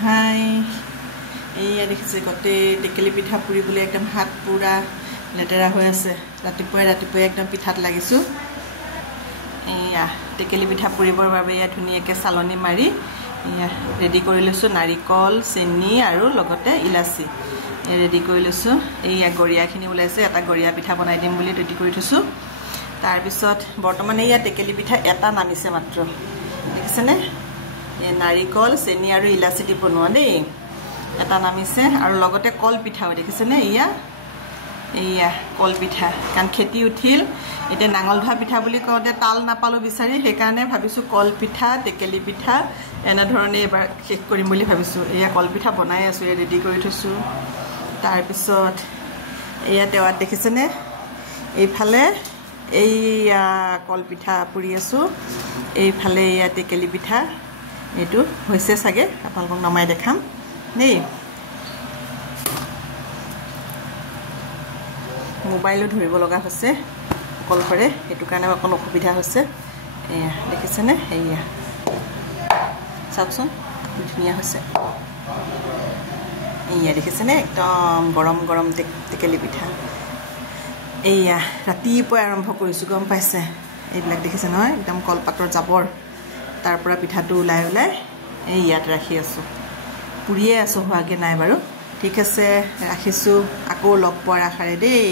হাই এইয়া দেখিছে গোটেই টেকেলি পিঠা পুৰিবলৈ একদম হাত পুৰা লেতেৰা হৈ আছে ৰাতিপুৱাই একদম পিঠাত লাগিছোঁ এইয়া টেকেলি পিঠা পুৰিবৰ বাবে ইয়া ধুনীয়াকৈ চালনি মাৰি ইয়া ৰেডি কৰি লৈছোঁ নাৰিকল চেনি আৰু লগতে ইলাচি ৰেডি কৰি লৈছোঁ এইয়া গৰিয়াখিনি ওলাইছে এটা গৰিয়া পিঠা বনাই দিম বুলি ৰেডি কৰি থৈছোঁ তাৰপিছত বৰ্তমান এইয়া টেকেলি পিঠা এটা নামিছে মাত্ৰ দেখিছেনে নাৰিকল চেনি আৰু ইলাচি দি বনোৱা দেই এটা নামিছে আৰু লগতে কল পিঠাও দেখিছেনে এইয়া কল পিঠা কাৰণ খেতি উঠিল এতিয়া নাঙল ধোৱা পিঠা বুলি কওঁতে তাল নাপালো বিচাৰি সেইকাৰণে ভাবিছোঁ কল পিঠা টেকেলি পিঠা এনেধৰণে এবাৰ শেষ কৰিম বুলি ভাবিছোঁ এয়া কল পিঠা বনাই আছোঁ এয়া ৰেডি কৰি থৈছোঁ তাৰপিছত এয়া তেৱাত দেখিছেনে এইফালে এইয়া কল পিঠা পুৰি আছোঁ এইফালে এয়া টেকেলি পিঠা এইটো হৈছে চাগে আপোনালোকক নমাই দেখাম দেই মোবাইলো ধৰিব লগা হৈছে অকলশৰে সেইটো কাৰণে অকণ অসুবিধা হৈছে এয়া দেখিছেনে এইয়া চাওকচোন ধুনীয়া হৈছে এইয়া দেখিছেনে একদম গৰম গৰম টেকেলি পিঠা এইয়া ৰাতিপুৱাই আৰম্ভ কৰিছোঁ গম পাইছে এইবিলাক দেখিছে নহয় একদম কলপাতৰ জাবৰ তাৰ পৰা পিঠাটো ওলাই এই ইয়াত ৰাখি আছোঁ পুৰিয়ে আছোঁ হোৱাকৈ নাই বাৰু ঠিক আছে ৰাখিছোঁ আকৌ লগ পোৱাৰ আশাৰে দেই